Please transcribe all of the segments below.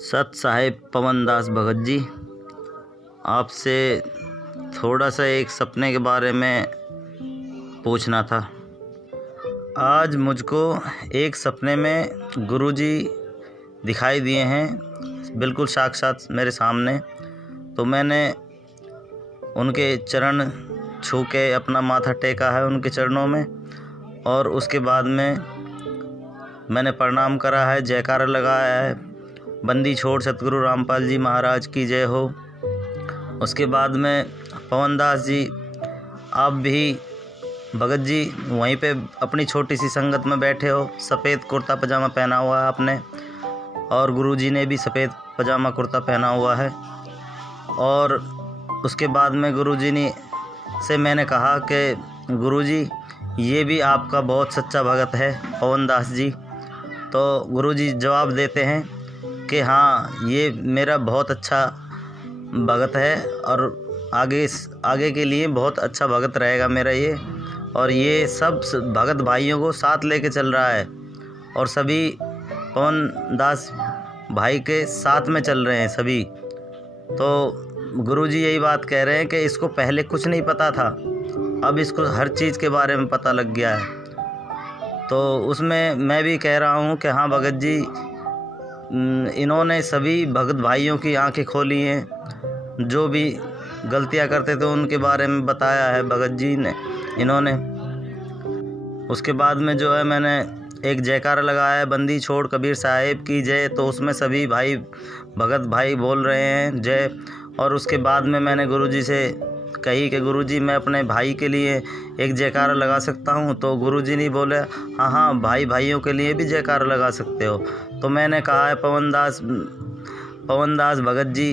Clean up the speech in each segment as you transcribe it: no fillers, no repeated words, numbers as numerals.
सत साहेब पवन दास भगत जी, आपसे थोड़ा सा एक सपने के बारे में पूछना था। आज मुझको एक सपने में गुरुजी दिखाई दिए हैं, बिल्कुल साक्षात मेरे सामने। तो मैंने उनके चरण छू के अपना माथा टेका है उनके चरणों में, और उसके बाद में मैंने प्रणाम करा है, जयकारा लगाया है, बंदी छोड़ सतगुरु रामपाल जी महाराज की जय हो। उसके बाद में पवन दास जी, आप भी भगत जी वहीं पे अपनी छोटी सी संगत में बैठे हो, सफ़ेद कुर्ता पजामा पहना हुआ है आपने, और गुरुजी ने भी सफ़ेद पजामा कुर्ता पहना हुआ है। और उसके बाद में गुरुजी ने से मैंने कहा कि गुरुजी ये भी आपका बहुत सच्चा भगत है पवन दास जी। तो गुरुजी जवाब देते हैं कि हाँ, ये मेरा बहुत अच्छा भगत है और आगे के लिए बहुत अच्छा भगत रहेगा मेरा ये। और ये सब भगत भाइयों को साथ लेके चल रहा है और सभी पवन दास भाई के साथ में चल रहे हैं सभी। तो गुरुजी यही बात कह रहे हैं कि इसको पहले कुछ नहीं पता था, अब इसको हर चीज़ के बारे में पता लग गया है। तो उसमें मैं भी कह रहा हूँ कि हाँ भगत जी, इन्होंने सभी भगत भाइयों की आंखें खोली हैं। जो भी गलतियां करते थे उनके बारे में बताया है भगत जी ने इन्होंने। उसके बाद में जो है मैंने एक जयकारा लगाया है, बंदी छोड़ कबीर साहिब की जय। तो उसमें सभी भाई भगत भाई बोल रहे हैं जय। और उसके बाद में मैंने गुरुजी से कही कि गुरुजी मैं अपने भाई के लिए एक जयकारा लगा सकता हूं। तो गुरुजी ने बोले हाँ हाँ, भाई भाइयों के लिए भी जयकारा लगा सकते हो। तो मैंने कहा है पवन दास भगत जी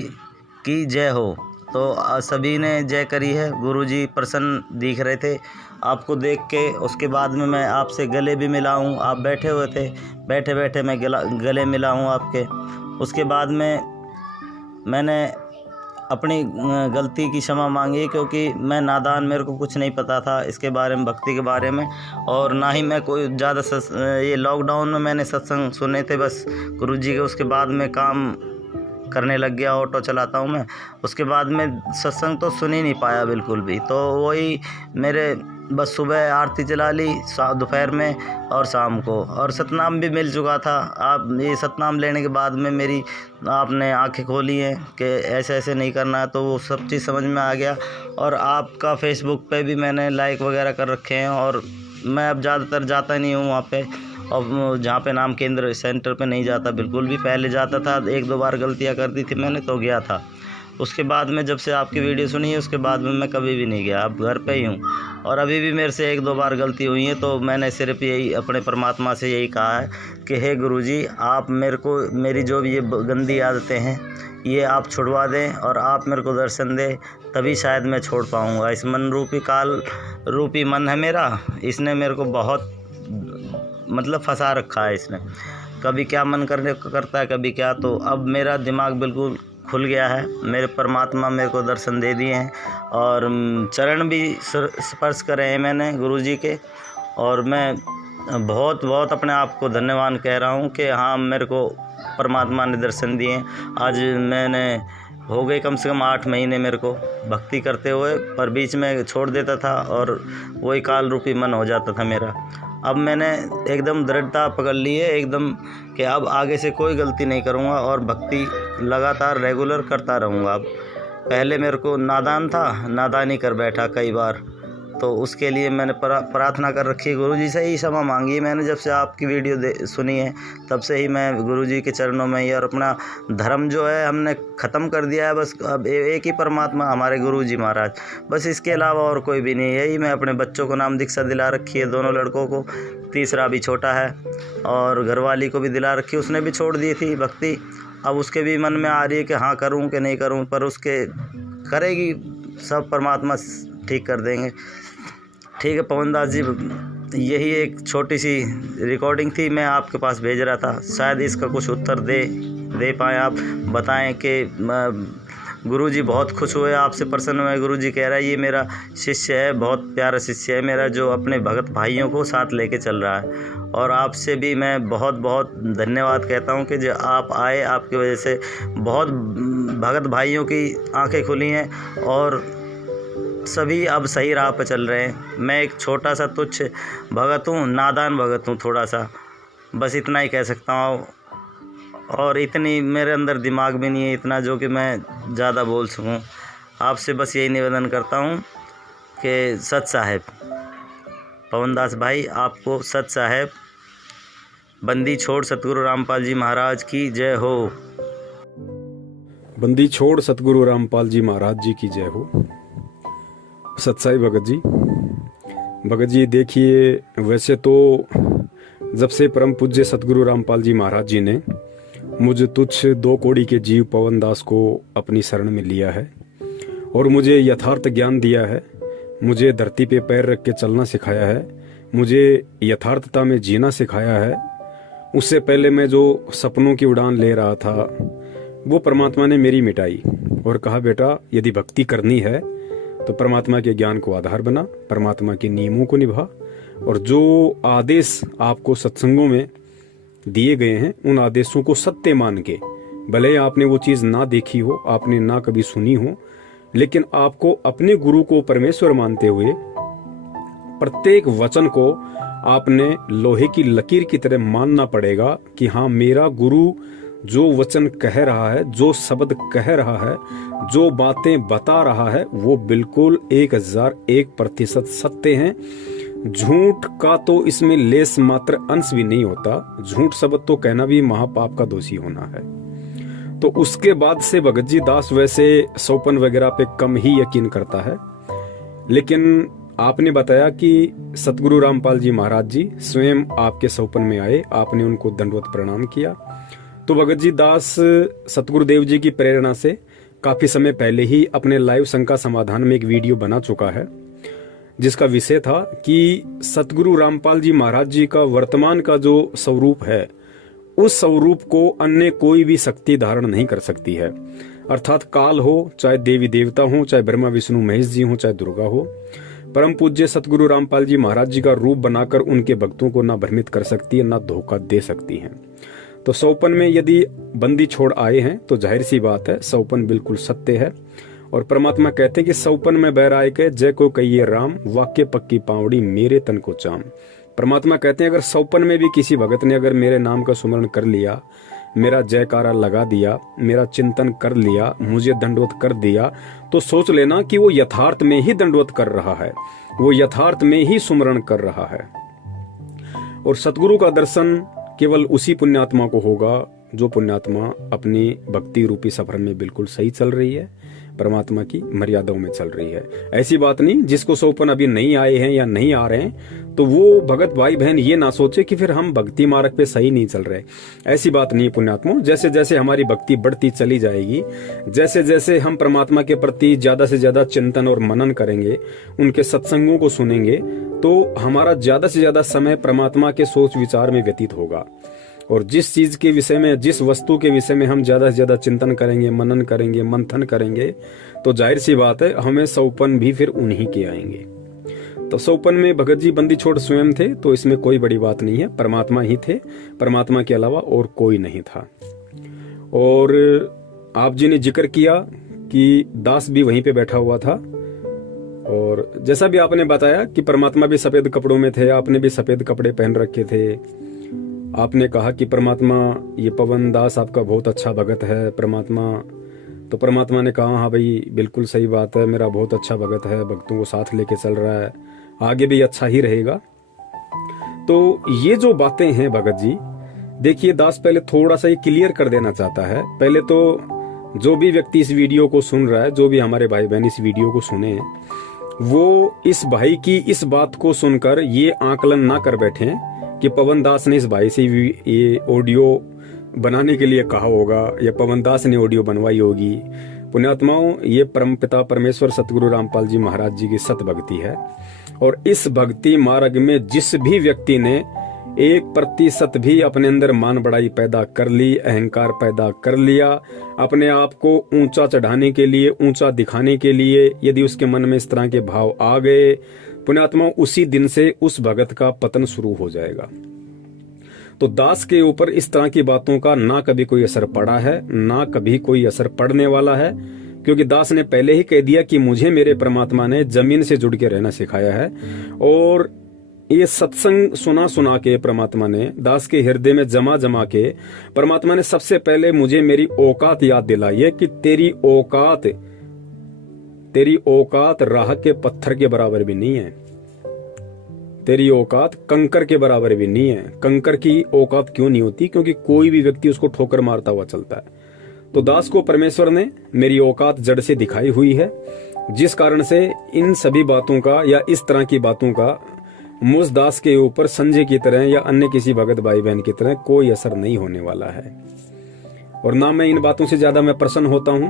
की जय हो। तो सभी ने जय करी है। गुरुजी प्रसन्न दिख रहे थे आपको देख के। उसके बाद में मैं आपसे गले भी मिला हूँ, आप बैठे हुए थे, बैठे बैठे मैं गले मिला हूँ आपके। उसके बाद में मैंने अपनी गलती की क्षमा मांगी, क्योंकि मैं नादान, मेरे को कुछ नहीं पता था इसके बारे में, भक्ति के बारे में। और ना ही मैं कोई ज़्यादा ये लॉकडाउन में मैंने सत्संग सुने थे बस गुरुजी के। उसके बाद में काम करने लग गया, ऑटो चलाता हूँ मैं। उसके बाद में सत्संग तो सुन ही नहीं पाया बिल्कुल भी। तो वही मेरे बस सुबह आरती चला ली, दोपहर में और शाम को, और सतनाम भी मिल चुका था। आप ये सतनाम लेने के बाद में मेरी आपने आंखें खोली हैं कि ऐसे ऐसे नहीं करना है, तो वो सब चीज़ समझ में आ गया। और आपका फेसबुक पे भी मैंने लाइक वगैरह कर रखे हैं। और मैं अब ज़्यादातर जाता नहीं हूँ वहाँ पे, और जहाँ पे नाम केंद्र सेंटर पे नहीं जाता बिल्कुल भी। पहले जाता था, एक दो बार गलतियाँ कर दी थी मैंने तो गया था। उसके बाद में जब से आपकी वीडियो सुनी है उसके बाद में मैं कभी भी नहीं गया, अब घर पे ही हूँ। और अभी भी मेरे से एक दो बार गलती हुई है, तो मैंने सिर्फ यही अपने परमात्मा से यही कहा है कि हे गुरुजी, आप मेरे को मेरी जो भी ये गंदी आदतें हैं ये आप छुड़वा दें और आप मेरे को दर्शन दें, तभी शायद मैं छोड़ पाऊँगा। इस मन रूपी काल रूपी मन है मेरा, इसने मेरे को बहुत मतलब फंसा रखा है इसने। कभी क्या मन करता है, कभी क्या। तो अब मेरा दिमाग बिल्कुल खुल गया है, मेरे परमात्मा मेरे को दर्शन दे दिए हैं और चरण भी स्पर्श करे हैं मैंने गुरुजी के। और मैं बहुत बहुत अपने आप को धन्यवाद कह रहा हूँ कि हाँ, मेरे को परमात्मा ने दर्शन दिए हैं। आज मैंने हो गए कम से कम 8 महीने मेरे को भक्ति करते हुए, पर बीच में छोड़ देता था और वही काल रूपी मन हो जाता था मेरा। अब मैंने एकदम दृढ़ता पकड़ ली है एकदम कि अब आगे से कोई गलती नहीं करूँगा और भक्ति लगातार रेगुलर करता रहूँगा। अब पहले मेरे को नादान था, नादानी कर बैठा कई बार, तो उसके लिए मैंने प्रार्थना कर रखी है गुरुजी से ही क्षमा मांगी है मैंने। जब से आपकी वीडियो सुनी है तब से ही मैं गुरुजी के चरणों में ही, और अपना धर्म जो है हमने ख़त्म कर दिया है। बस अब एक ही परमात्मा हमारे गुरुजी महाराज, बस इसके अलावा और कोई भी नहीं। यही मैं अपने बच्चों को नाम दीक्षा दिला रखी है, दोनों लड़कों को, तीसरा भी छोटा है, और घरवाली को भी दिला रखी, उसने भी छोड़ दी थी भक्ति। अब उसके भी मन में आ रही है कि हाँ करूँ कि नहीं करूँ, पर उसके करेगी, सब परमात्मा ठीक कर देंगे। ठीक है पवन दास जी, यही एक छोटी सी रिकॉर्डिंग थी, मैं आपके पास भेज रहा था। शायद इसका कुछ उत्तर दे पाएँ आप, बताएं कि गुरुजी बहुत खुश हुए, आपसे प्रसन्न हुए। गुरुजी कह रहा है ये मेरा शिष्य है, बहुत प्यारा शिष्य है मेरा, जो अपने भगत भाइयों को साथ लेके चल रहा है। और आपसे भी मैं बहुत बहुत धन्यवाद कहता हूँ कि जो आप आए, आपकी वजह से बहुत भगत भाइयों की आंखें खुली हैं और सभी अब सही राह पर चल रहे हैं। मैं एक छोटा सा तुच्छ भगत हूँ, नादान भगत हूँ थोड़ा सा, बस इतना ही कह सकता हूँ। और इतनी मेरे अंदर दिमाग भी नहीं है इतना जो कि मैं ज़्यादा बोल सकूं। आपसे बस यही निवेदन करता हूं कि सत साहेब पवन दास भाई, आपको सत साहेब बंदी छोड़ सतगुरु रामपाल जी महाराज की जय हो। बंदी छोड़ सतगुरु रामपाल जी महाराज जी की जय हो। सतसाई भगत जी देखिए, वैसे तो जब से परम पूज्य सतगुरु रामपाल जी महाराज जी ने मुझे तुच्छ 2 कौड़ी के जीव पवन दास को अपनी शरण में लिया है और मुझे यथार्थ ज्ञान दिया है, मुझे धरती पे पैर रख के चलना सिखाया है, मुझे यथार्थता में जीना सिखाया है। उससे पहले मैं जो सपनों की उड़ान ले रहा था वो परमात्मा ने मेरी मिटाई और कहा बेटा यदि भक्ति करनी है तो परमात्मा के ज्ञान को आधार बना, परमात्मा के नियमों को निभा और जो आदेश आपको सत्संगों में दिए गए हैं उन आदेशों को सत्य मान के, भले आपने वो चीज ना देखी हो, आपने ना कभी सुनी हो, लेकिन आपको अपने गुरु को परमेश्वर मानते हुए प्रत्येक वचन को आपने लोहे की लकीर की तरह मानना पड़ेगा कि हाँ, मेरा गुरु जो वचन कह रहा है, जो शब्द कह रहा है, जो बातें बता रहा है वो बिल्कुल 1001% सत्य हैं। झूठ का तो इसमें लेस मात्र अंश भी नहीं होता। झूठ शब्द तो कहना भी महापाप का दोषी होना है। तो उसके बाद से भगत जी दास वैसे सौपन वगैरह पे कम ही यकीन करता है, लेकिन आपने बताया कि सतगुरु रामपाल जी महाराज जी स्वयं आपके सौपन में आए, आपने उनको दंडवत प्रणाम किया। तो भगत जी दास सतगुरुदेव जी की प्रेरणा से काफी समय पहले ही अपने लाइव शंका समाधान में एक वीडियो बना चुका है जिसका विषय था कि सतगुरु रामपाल जी महाराज जी का वर्तमान का जो स्वरूप है उस स्वरूप को अन्य कोई भी शक्ति धारण नहीं कर सकती है। अर्थात काल हो, चाहे देवी देवता हो, चाहे ब्रह्मा विष्णु महेश जी हो, चाहे दुर्गा हो, परम पूज्य सतगुरु रामपाल जी महाराज जी का रूप बनाकर उनके भक्तों को ना भ्रमित कर सकती है, ना धोखा दे सकती है। तो सौपन में यदि बंदी छोड़ आए हैं तो जाहिर सी बात है सौपन बिल्कुल सत्य है। और परमात्मा कहते हैं कि सौपन में बैराय के जय को कहिए राम, वाक्य पक्की पावड़ी मेरे तन को चाम। परमात्मा कहते हैं अगर सौपन में भी किसी भगत ने अगर मेरे नाम का सुमरण कर लिया, मेरा जयकारा लगा दिया, मेरा चिंतन कर लिया, मुझे दंडवत कर दिया, तो सोच लेना कि वो यथार्थ में ही दंडवत कर रहा है, वो यथार्थ में ही सुमरण कर रहा है। और सतगुरु का दर्शन केवल उसी पुण्यात्मा को होगा जो पुण्यात्मा अपनी भक्ति रूपी सफर में बिल्कुल सही चल रही है, परमात्मा की मर्यादाओं में चल रही है। ऐसी बात नहीं जिसको सौपन अभी नहीं आए हैं या नहीं आ रहे हैं तो वो भगत भाई बहन ये ना सोचे कि फिर हम भक्ति मार्ग पे सही नहीं चल रहे। ऐसी बात नहीं पुण्यात्मा, जैसे जैसे हमारी भक्ति बढ़ती चली जाएगी, जैसे जैसे हम परमात्मा के प्रति ज्यादा से ज्यादा चिंतन और मनन करेंगे, उनके सत्संगों को सुनेंगे, तो हमारा ज्यादा से ज्यादा समय परमात्मा के सोच विचार में व्यतीत होगा। और जिस चीज के विषय में, जिस वस्तु के विषय में हम ज्यादा से ज्यादा चिंतन करेंगे, मनन करेंगे, मंथन करेंगे, तो जाहिर सी बात है हमें सौपन भी फिर उन्हीं के आएंगे। तो सौपन में भगत जी बंदी छोड़ स्वयं थे, तो इसमें कोई बड़ी बात नहीं है, परमात्मा ही थे, परमात्मा के अलावा और कोई नहीं था। और आप जी ने जिक्र किया कि दास भी वहीं पे बैठा हुआ था, और जैसा भी आपने बताया कि परमात्मा भी सफेद कपड़ों में थे, आपने भी सफेद कपड़े पहन रखे थे। आपने कहा कि परमात्मा ये पवन दास आपका बहुत अच्छा भगत है परमात्मा। तो परमात्मा ने कहा हाँ भाई बिल्कुल सही बात है, मेरा बहुत अच्छा भगत है, भक्तों को साथ लेके चल रहा है, आगे भी अच्छा ही रहेगा। तो ये जो बातें हैं भगत जी, देखिए दास पहले थोड़ा सा ये क्लियर कर देना चाहता है। पहले तो जो भी व्यक्ति इस वीडियो को सुन रहा है, जो भी हमारे भाई बहन इस वीडियो को सुने, वो इस भाई की इस बात को सुनकर ये आकलन ना कर बैठे कि पवन दास ने इस भाई से ये ऑडियो बनाने के लिए कहा होगा या पवन दास ने ऑडियो बनवाई होगी। पुण्यात्माओं, ये परमपिता परमेश्वर सतगुरु रामपाल जी महाराज जी की सत भक्ति है, और इस भक्ति मार्ग में जिस भी व्यक्ति ने 1% भी अपने अंदर मान बड़ाई पैदा कर ली, अहंकार पैदा कर लिया, अपने आप को ऊंचा चढ़ाने के लिए, ऊंचा दिखाने के लिए यदि उसके मन में इस तरह के भाव आ गए, पुण्यात्मा, उसी दिन से उस भगत का पतन शुरू हो जाएगा। तो दास के ऊपर इस तरह की बातों का ना कभी कोई असर पड़ा है, ना कभी कोई असर पड़ने वाला है, क्योंकि दास ने पहले ही कह दिया कि मुझे मेरे परमात्मा ने जमीन से जुड़ के रहना सिखाया है। और ये सत्संग सुना सुना के परमात्मा ने दास के हृदय में जमा जमा के परमात्मा ने सबसे पहले मुझे मेरी औकात याद दिलाई है कि तेरी औकात राह के पत्थर के बराबर भी नहीं है, तेरी औकात कंकर के बराबर भी नहीं है। कंकर की औकात क्यों नहीं होती? क्योंकि कोई भी व्यक्ति उसको ठोकर मारता हुआ चलता है। तो दास को परमेश्वर ने मेरी औकात जड़ से दिखाई हुई है, जिस कारण से इन सभी बातों का या इस तरह की बातों का मुझ दास के ऊपर संजय की तरह या अन्य किसी भगत भाई बहन की तरह कोई असर नहीं होने वाला है। और ना मैं इन बातों से ज्यादा मैं प्रसन्न होता हूं,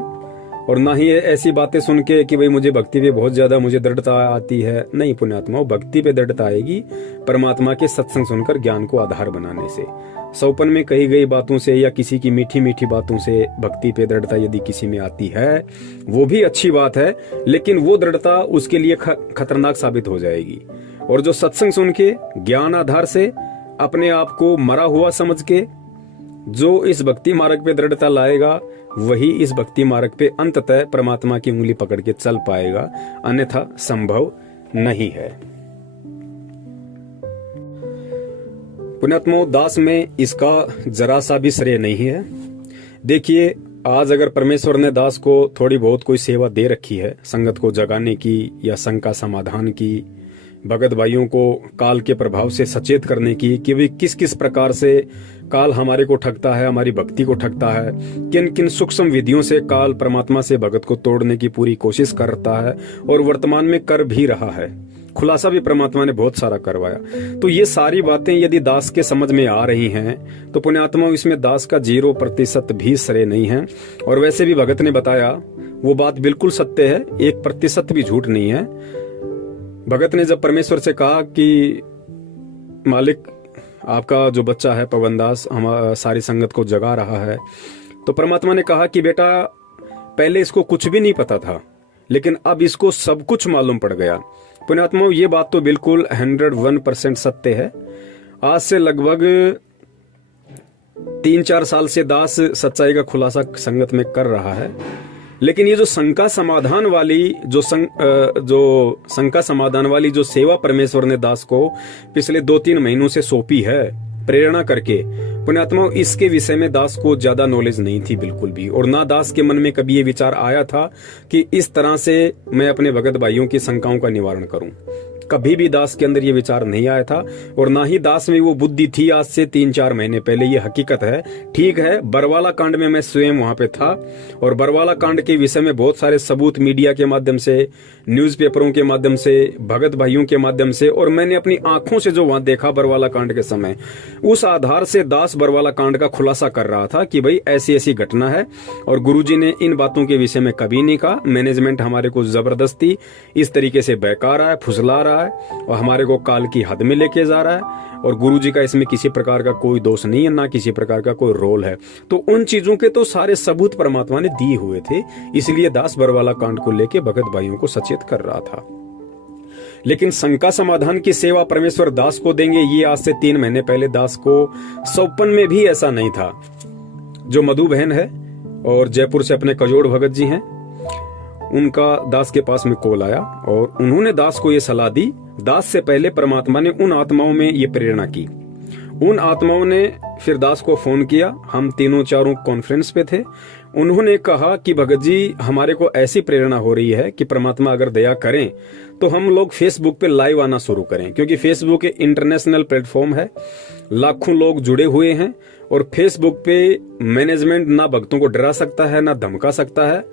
और ना ही ऐसी बातें सुन के कि भाई मुझे भक्ति पे बहुत ज्यादा मुझे दृढ़ता आती है। नहीं पुण्यात्मा, भक्ति पे दृढ़ता आएगी परमात्मा के सत्संग सुनकर, ज्ञान को आधार बनाने से। सौपन में कही गई बातों से या किसी की मीठी मीठी बातों से भक्ति पे दृढ़ता यदि किसी में आती है, वो भी अच्छी बात है, लेकिन वो दृढ़ता उसके लिए खतरनाक साबित हो जाएगी। और जो सत्संग सुन के ज्ञान आधार से अपने आप को मरा हुआ समझ के जो इस भक्ति मार्ग पे दृढ़ता लाएगा, वही इस भक्ति मार्ग पे अंततः परमात्मा की उंगली पकड़ के चल पाएगा, अन्यथा संभव नहीं है। पुण्यात्मो, दास में इसका जरा सा भी श्रेय नहीं है। देखिए, आज अगर परमेश्वर ने दास को थोड़ी बहुत कोई सेवा दे रखी है, संगत को जगाने की या संग का समाधान की, भगत भाइयों को काल के प्रभाव से सचेत करने की कि वे किस किस प्रकार से काल हमारे को ठगता है, हमारी भक्ति को ठगता है, किन किन सूक्ष्म विधियों से काल परमात्मा से भगत को तोड़ने की पूरी कोशिश करता है और वर्तमान में कर भी रहा है। खुलासा भी परमात्मा ने बहुत सारा करवाया। तो ये सारी बातें यदि दास के समझ में आ रही हैं तो पुण्यात्मा, इसमें दास का 0% भी श्रेय नहीं है। और वैसे भी भगत ने बताया वो बात बिल्कुल सत्य है, 1% भी झूठ नहीं है। भगत ने जब परमेश्वर से कहा कि मालिक, आपका जो बच्चा है पवन दास हमारी सारी संगत को जगा रहा है, तो परमात्मा ने कहा कि बेटा, पहले इसको कुछ भी नहीं पता था, लेकिन अब इसको सब कुछ मालूम पड़ गया। पुण्यात्मा, ये बात तो बिल्कुल 101% सत्य है। आज से लगभग 3-4 साल से दास सच्चाई का खुलासा संगत में कर रहा है, लेकिन ये जो शंका समाधान वाली जो शंका समाधान वाली जो सेवा परमेश्वर ने दास को पिछले 2-3 महीनों से सौंपी है प्रेरणा करके, पुण्यात्मा, इसके विषय में दास को ज्यादा नॉलेज नहीं थी बिल्कुल भी। और ना दास के मन में कभी ये विचार आया था कि इस तरह से मैं अपने भगत भाइयों की शंकाओं का निवारण करूं। कभी भी दास के अंदर ये विचार नहीं आया था, और ना ही दास में वो बुद्धि थी आज से 3-4 महीने पहले। ये हकीकत है। ठीक है, बरवाला कांड में मैं स्वयं वहां पे था, और बरवाला कांड के विषय में बहुत सारे सबूत मीडिया के माध्यम से, न्यूज़पेपरों के माध्यम से, भगत भाइयों के माध्यम से, और मैंने अपनी आंखों से जो वहां देखा बरवाला कांड के समय, उस आधार से दास बरवाला कांड का खुलासा कर रहा था कि भाई ऐसी ऐसी घटना है। और गुरुजी ने इन बातों के विषय में कभी नहीं कहा। मैनेजमेंट हमारे को जबरदस्ती इस तरीके से बहका रहा है, फुसला रहा है, और हमारे को काल की हद में लेके जा रहा है। और गुरुजी का इसमें किसी प्रकार का कोई दोष नहीं है, ना किसी प्रकार का कोई रोल है। तो उन चीजों के तो सारे सबूत परमात्मा ने दिए हुए थे, इसलिए दास बरवाला कांड को लेके भगत भाइयों को सचेत कर रहा था। लेकिन शंका समाधान की सेवा परमेश्वर दास को देंगे, ये आज से 3 महीने पहले दास को सौपन में भी ऐसा नहीं था। जो मधु बहन है और जयपुर से अपने कजोड़ भगत जी हैं, उनका दास के पास में कॉल आया और उन्होंने दास को ये सलाह दी। दास से पहले परमात्मा ने उन आत्माओं में ये प्रेरणा की। उन आत्माओं ने फिर दास को फोन किया। हम 3-4 कॉन्फ्रेंस पे थे। उन्होंने कहा कि भगत जी, हमारे को ऐसी प्रेरणा हो रही है कि परमात्मा अगर दया करें तो हम लोग फेसबुक पे लाइव आना शुरू करें, क्योंकि फेसबुक एक इंटरनेशनल प्लेटफॉर्म है, लाखों लोग जुड़े हुए हैं। और फेसबुक पे मैनेजमेंट ना भक्तों को डरा सकता है, ना धमका सकता है,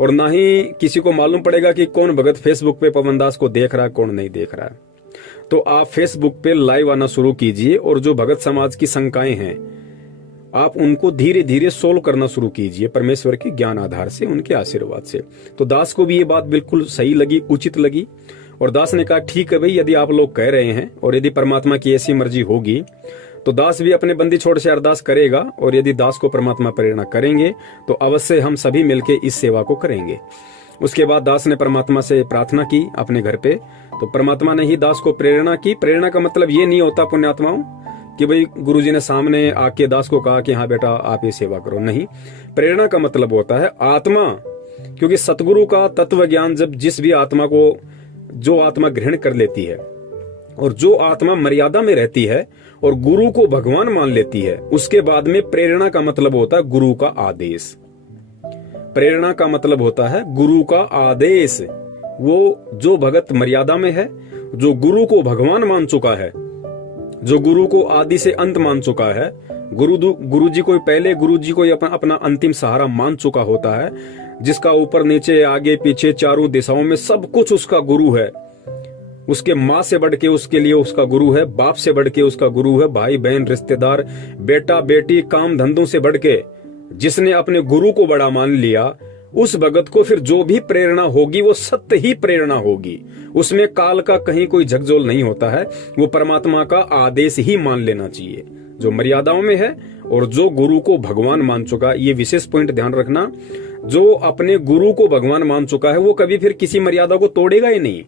और ना ही किसी को मालूम पड़ेगा कि कौन भगत फेसबुक पे पवन दास को देख रहा है, कौन नहीं देख रहा है। तो आप फेसबुक पे लाइव आना शुरू कीजिए, और जो भगत समाज की शंकाएं हैं आप उनको धीरे धीरे सोल्व करना शुरू कीजिए परमेश्वर के ज्ञान आधार से, उनके आशीर्वाद से। तो दास को भी ये बात बिल्कुल सही लगी, उचित लगी। और दास ने कहा ठीक है भाई, यदि आप लोग कह रहे हैं और यदि परमात्मा की ऐसी मर्जी होगी तो दास भी अपने बंदी छोड़ से अरदास करेगा, और यदि दास को परमात्मा प्रेरणा करेंगे तो अवश्य हम सभी मिलके इस सेवा को करेंगे। उसके बाद दास ने परमात्मा से प्रार्थना की अपने घर पे, तो परमात्मा ने ही दास को प्रेरणा की। प्रेरणा का मतलब ये नहीं होता पुण्यात्माओं कि भाई गुरुजी ने सामने आके दास को कहा कि हाँ बेटा आप ये सेवा करो, नहीं। प्रेरणा का मतलब होता है आत्मा, क्योंकि सतगुरु का तत्व ज्ञान जब जिस भी आत्मा को, जो आत्मा ग्रहण कर लेती है और जो आत्मा मर्यादा में रहती है और गुरु को भगवान मान लेती है, उसके बाद में प्रेरणा का मतलब होता है गुरु का आदेश। प्रेरणा का मतलब होता है गुरु का आदेश। वो जो भगत मर्यादा में है, जो गुरु को भगवान मान चुका है, जो गुरु को आदि से अंत मान चुका है, गुरु जी को पहले, गुरु जी को अपना अंतिम सहारा मान चुका होता है, जिसका ऊपर नीचे आगे पीछे चारों दिशाओं में सब कुछ उसका गुरु है। उसके माँ से बढ़ के उसके लिए उसका गुरु है, बाप से बढ़ के उसका गुरु है, भाई बहन रिश्तेदार बेटा बेटी काम धंधों से बढ़ के जिसने अपने गुरु को बड़ा मान लिया, उस भगत को फिर जो भी प्रेरणा होगी वो सत्य ही प्रेरणा होगी। उसमें काल का कहीं कोई झकझोल नहीं होता है, वो परमात्मा का आदेश ही मान लेना चाहिए, जो मर्यादाओं में है और जो गुरु को भगवान मान चुका। ये विशेष पॉइंट ध्यान रखना, जो अपने गुरु को भगवान मान चुका है वो कभी फिर किसी मर्यादा को तोड़ेगा ही नहीं।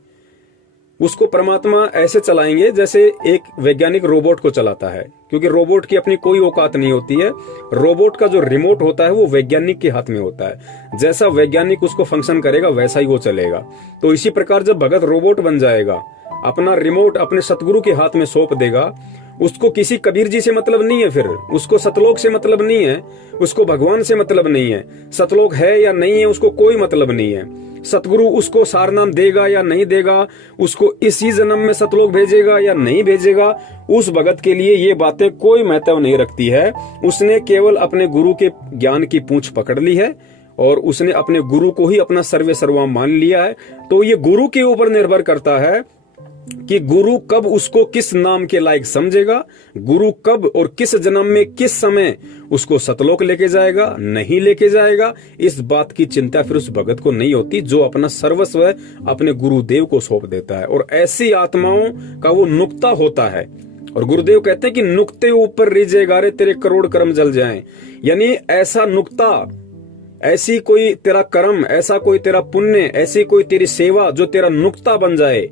उसको परमात्मा ऐसे चलाएंगे जैसे एक वैज्ञानिक रोबोट को चलाता है, क्योंकि रोबोट की अपनी कोई औकात नहीं होती है। रोबोट का जो रिमोट होता है वो वैज्ञानिक के हाथ में होता है। जैसा वैज्ञानिक उसको फंक्शन करेगा वैसा ही वो चलेगा। तो इसी प्रकार जब भगत रोबोट बन जाएगा, अपना रिमोट अपने सतगुरु के हाथ में सौंप देगा, उसको किसी कबीर जी से मतलब नहीं है, फिर उसको सतलोक से मतलब नहीं है, उसको भगवान से मतलब नहीं है, सतलोक है या नहीं है उसको कोई मतलब नहीं है। सतगुरु उसको सारनाम देगा या नहीं देगा, उसको इसी जन्म में सतलोक भेजेगा या नहीं भेजेगा, उस भगत के लिए ये बातें कोई महत्व नहीं रखती है। उसने केवल अपने गुरु के ज्ञान की पूंछ पकड़ ली है और उसने अपने गुरु को ही अपना सर्वे सर्वा मान लिया है। तो ये गुरु के ऊपर निर्भर करता है कि गुरु कब उसको किस नाम के लायक समझेगा, गुरु कब और किस जन्म में किस समय उसको सतलोक लेके जाएगा, नहीं लेके जाएगा, इस बात की चिंता फिर उस भगत को नहीं होती, जो अपना सर्वस्व अपने गुरुदेव को सौंप देता है। और ऐसी आत्माओं का वो नुक्ता होता है। और गुरुदेव कहते हैं कि नुक्ते ऊपर रिझे गारे तेरे करोड़ कर्म जल जाएं। यानी ऐसा नुक्ता, ऐसी कोई तेरा कर्म, ऐसा कोई तेरा पुण्य, ऐसी कोई तेरी सेवा जो तेरा नुक्ता बन जाए।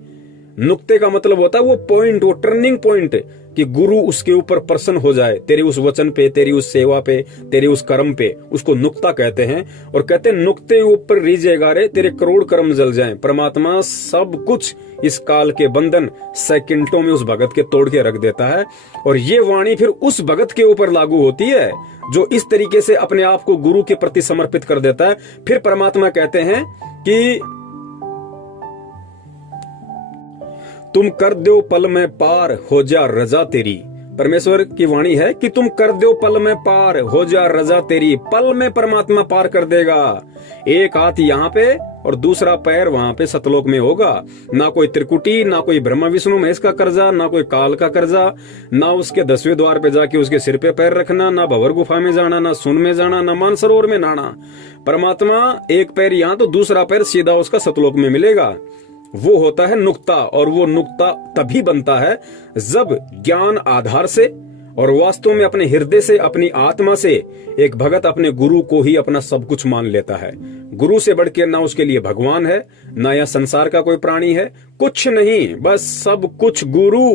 नुक्ते का मतलब होता है वो पॉइंट, वो टर्निंग पॉइंट, कि गुरु उसके ऊपर प्रसन्न हो जाए, तेरे उस वचन पे, तेरी उस सेवा पे, तेरे उस कर्म पे, उसको नुक्ता कहते हैं। और कहते हैं नुक्ते ऊपर रीझे गारे तेरे करोड़ कर्म जल जाएं। परमात्मा सब कुछ इस काल के बंधन सेकंडों में उस भगत के तोड़ के रख देता है। और ये वाणी फिर उस भगत के ऊपर लागू होती है जो इस तरीके से अपने आप को गुरु के प्रति समर्पित कर देता है। फिर परमात्मा कहते हैं कि तुम कर दो पल में पार हो जा रजा तेरी। परमेश्वर की वाणी है कि तुम कर दो पल में पार हो जा रजा तेरी। पल में परमात्मा पार कर देगा। एक हाथ यहाँ पे और दूसरा पैर वहां पे सतलोक में होगा। ना कोई त्रिकुटी, ना कोई ब्रह्मा विष्णु महेश का कर्जा, ना कोई काल का कर्जा, ना उसके 10वें द्वार पे जाके उसके सिर पे पैर रखना, ना भंवर गुफा में जाना, ना सुन में जाना, ना मानसरोवर में नहाना। परमात्मा एक पैर यहाँ तो दूसरा पैर सीधा उसका सतलोक में मिलेगा। वो होता है नुक्ता। और वो नुक्ता तभी बनता है जब ज्ञान आधार से और वास्तव में अपने हृदय से, अपनी आत्मा से एक भगत अपने गुरु को ही अपना सब कुछ मान लेता है। गुरु से बढ़ के ना उसके लिए भगवान है, ना या संसार का कोई प्राणी है, कुछ नहीं, बस सब कुछ गुरु।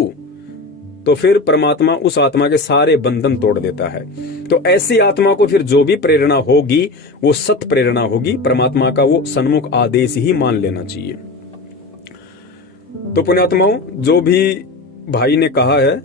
तो फिर परमात्मा उस आत्मा के सारे बंधन तोड़ देता है। तो ऐसी आत्मा को फिर जो भी प्रेरणा होगी वो सत प्रेरणा होगी। परमात्मा का वो सन्मुख आदेश ही मान लेना चाहिए। तो पुण्यात्माओं, जो भी भाई ने कहा है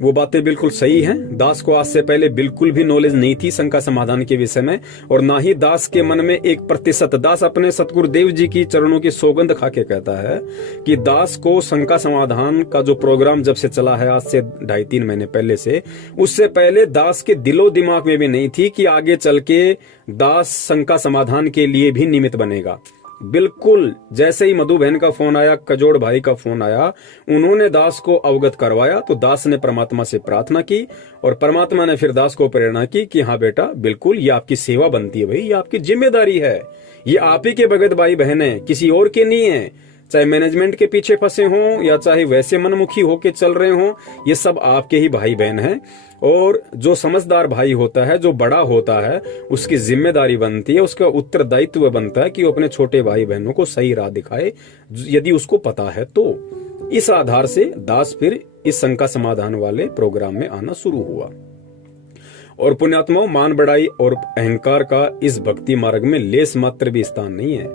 वो बातें बिल्कुल सही हैं। दास को आज से पहले बिल्कुल भी नॉलेज नहीं थी शंका समाधान के विषय में, और ना ही दास के मन में 1%। दास अपने सतगुरुदेव जी की चरणों की सौगंध खा के कहता है कि दास को शंका समाधान का जो प्रोग्राम जब से चला है आज से 2.5-3 महीने पहले से, उससे पहले दास के दिलो दिमाग में भी नहीं थी कि आगे चल के दास शंका समाधान के लिए भी निमित्त बनेगा। बिल्कुल जैसे ही मधु बहन का फोन आया, कजोड़ भाई का फोन आया, उन्होंने दास को अवगत करवाया, तो दास ने परमात्मा से प्रार्थना की और परमात्मा ने फिर दास को प्रेरणा की कि हाँ बेटा, बिल्कुल ये आपकी सेवा बनती है भाई, ये आपकी जिम्मेदारी है, ये आप ही के भगत भाई बहन है, किसी और के नहीं है। चाहे मैनेजमेंट के पीछे फंसे हों या चाहे वैसे मनमुखी होके चल रहे हों, ये सब आपके ही भाई बहन हैं। और जो समझदार भाई होता है, जो बड़ा होता है, उसकी जिम्मेदारी बनती है, उसका उत्तरदायित्व बनता है कि वो अपने छोटे भाई बहनों को सही राह दिखाए, यदि उसको पता है तो। इस आधार से दास फिर इस शंका समाधान वाले प्रोग्राम में आना शुरू हुआ। और पुण्यात्माओं, मान बढ़ाई और अहंकार का इस भक्ति मार्ग में लेस मात्र भी स्थान नहीं है।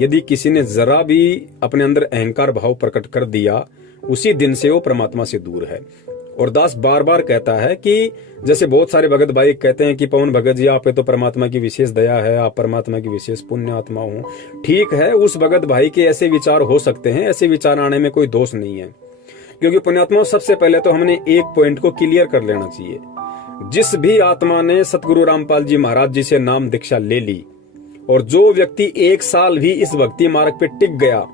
यदि किसी ने जरा भी अपने अंदर अहंकार भाव प्रकट कर दिया, उसी दिन से वो परमात्मा से दूर है। और दास बार बार कहता है कि जैसे बहुत सारे भगत भाई कहते हैं कि पवन भगत जी, आप पे तो परमात्मा की विशेष दया है, आप परमात्मा की विशेष पुण्य आत्मा हो। ठीक है, उस भगत भाई के ऐसे विचार हो सकते हैं, ऐसे विचार आने में कोई दोष नहीं है। क्योंकि पुण्यात्मा, सबसे पहले तो हमने एक पॉइंट को क्लियर कर लेना चाहिए। जिस भी आत्मा ने सतगुरु रामपाल जी महाराज जी से नाम दीक्षा ले ली, और जो व्यक्ति 1 साल भी इस भक्ति मार्ग पे टिक गया,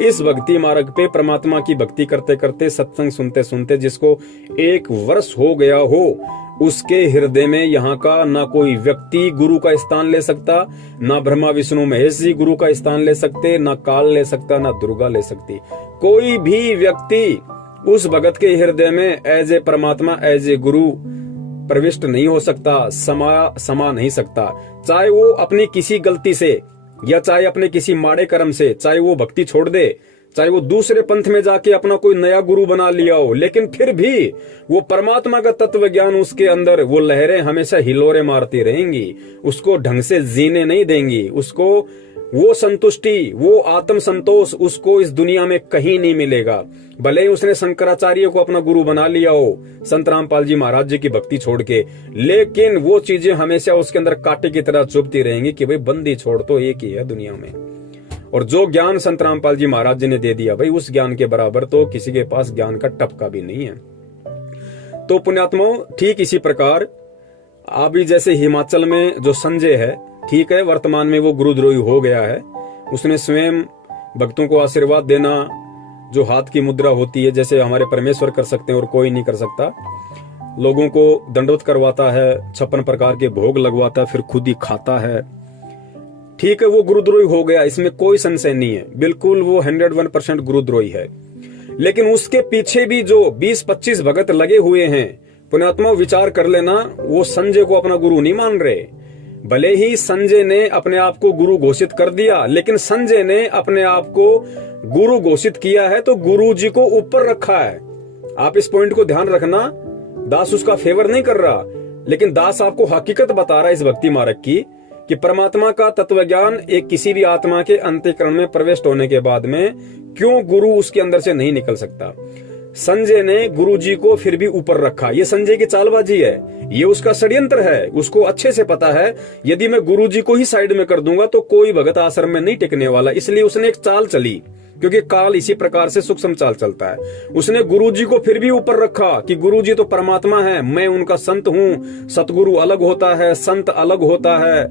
इस भक्ति मार्ग पे परमात्मा की भक्ति करते करते, सत्संग सुनते सुनते जिसको 1 वर्ष हो गया हो, उसके हृदय में यहाँ का ना कोई व्यक्ति गुरु का स्थान ले सकता, ना ब्रह्मा विष्णु महेश जी गुरु का स्थान ले सकते, ना काल ले सकता, ना दुर्गा ले सकती। कोई भी व्यक्ति उस भगत के हृदय में एज ए परमात्मा, एज ए गुरु प्रविष्ट नहीं हो सकता, समा नहीं सकता। चाहे वो अपनी किसी गलती से या चाहे अपने किसी माड़े कर्म से, चाहे वो भक्ति छोड़ दे, चाहे वो दूसरे पंथ में जाके अपना कोई नया गुरु बना लिया हो, लेकिन फिर भी वो परमात्मा का तत्व ज्ञान उसके अंदर, वो लहरें हमेशा हिलोरे मारती रहेंगी, उसको ढंग से जीने नहीं देंगी, उसको वो संतुष्टि, वो आत्म संतोष उसको इस दुनिया में कहीं नहीं मिलेगा। भले ही उसने शंकराचार्य को अपना गुरु बना लिया हो, संत रामपाल जी महाराज जी की भक्ति छोड़ के, लेकिन वो चीजें हमेशा उसके अंदर कांटे की तरह चुभती रहेंगी कि भाई बंदी छोड़ तो एक ही है दुनिया में। और जो ज्ञान संत रामपाल जी महाराज जी ने दे दिया, भाई उस ज्ञान के बराबर तो किसी के पास ज्ञान का टपका भी नहीं है। तो पुण्यात्माओं, ठीक इसी प्रकार अभी जैसे हिमाचल में जो संजय है, ठीक है, वर्तमान में वो गुरुद्रोही हो गया है। उसने स्वयं भक्तों को आशीर्वाद देना, जो हाथ की मुद्रा होती है, जैसे हमारे परमेश्वर कर सकते हैं और कोई नहीं कर सकता, लोगों को दंडवत करवाता है, 56 प्रकार के भोग लगवाता है, फिर खुद ही खाता है। ठीक है, वो गुरुद्रोही हो गया, इसमें कोई संशय नहीं है, बिल्कुल वो 101% गुरुद्रोही है। लेकिन उसके पीछे भी जो 20-25 भगत लगे हुए हैं, पुण्यात्मा विचार कर लेना, वो संजय को अपना गुरु नहीं मान रहे। भले ही संजय ने अपने आप को गुरु घोषित कर दिया, लेकिन संजय ने अपने आप को गुरु घोषित किया है तो गुरु जी को ऊपर रखा है। आप इस पॉइंट को ध्यान रखना। दास उसका फेवर नहीं कर रहा, लेकिन दास आपको हकीकत बता रहा है इस भक्ति मार्ग की, कि परमात्मा का तत्व ज्ञान एक किसी भी आत्मा के अंतःकरण में प्रविष्ट होने के बाद में क्यों गुरु उसके अंदर से नहीं निकल सकता। संजय ने गुरु जी को फिर भी ऊपर रखा। ये संजय की चालबाजी है, ये उसका षड्यंत्र है। उसको अच्छे से पता है यदि मैं गुरु जी को ही साइड में कर दूंगा तो कोई भगत आश्रम में नहीं टिकने वाला। इसलिए उसने एक चाल चली, क्योंकि काल इसी प्रकार से सूक्ष्म चाल चलता है। उसने गुरु जी को फिर भी ऊपर रखा कि गुरु जी तो परमात्मा है, मैं उनका संत हूँ। सतगुरु अलग होता है, संत अलग होता है,